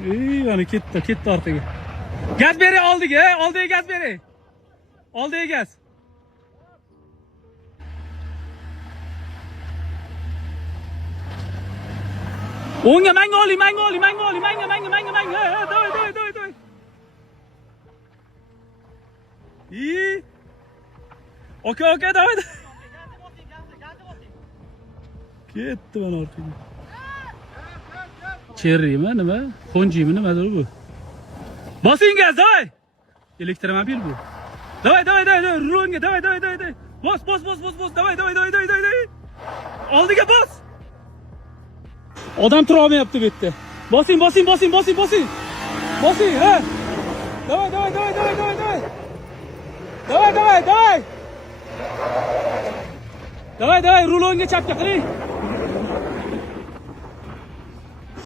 Mana ketdi ortiga. Gaz bering oldiga, oldiga gaz bering. Oldiga gaz. O'ngga manga oling. Manga. Davay. Aka, davay. Ketdi mana ortiga. Cherrymi nima? Xonjimi nimadir bu? Bosing gaz, davay. Elektromobil bu. Davay. Rulonga, davay. Bos. Davay. Oldiga bos. Odam tura olmayapti bu yerda. Bosing. Bosing, ha. Davay. Davay, rulonga chapga qiling.